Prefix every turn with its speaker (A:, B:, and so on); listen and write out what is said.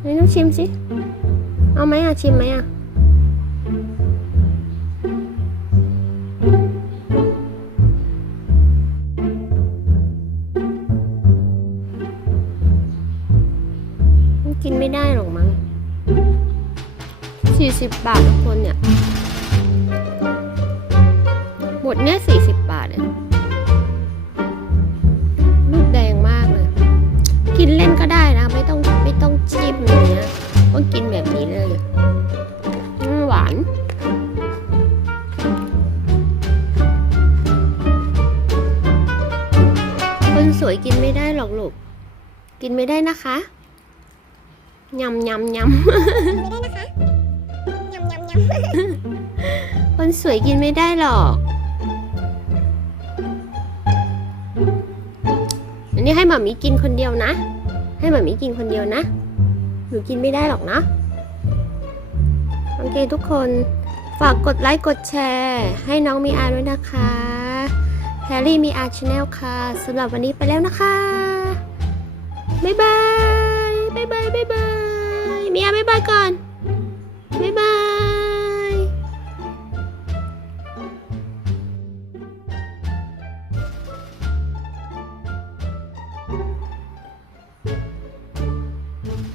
A: ไอ้น้องชิมสิ เอาไหมอะ ชิมไหมอะมันกินไม่ได้หรอกมั้งสี่สิบบาททุกคนเนี่ย หมดเนี่ยสี่สิบบาทเนี่ย กินเล่นก็ได้นะ ไม่ต้องไม่ต้องจิ้มอย่างเงี้ยก็กินแบบนี้เลยอืมหวานคนสวยกินไม่ได้หรอกลูกกินไม่ได้นะคะยำยำยไม่ได้
B: นะคะยำยำยำ
A: ำคนสวยกินไม่ได้หรอกี้ให้หมามีกินคนเดียวนะ ให้หมามีกินคนเดียวนะ หนูกินไม่ได้หรอกนะโอเคทุกคนฝากกดไลค์กดแชร์ ให้น้องมีอาด้วยนะคะแฮรรี่มีอาชแนลค่ะสำหรับวันนี้ไปแล้วนะคะ บ๊ายบาย บ๊ายบาย บ๊ายบาย มีอาบ๊ายบายก่อน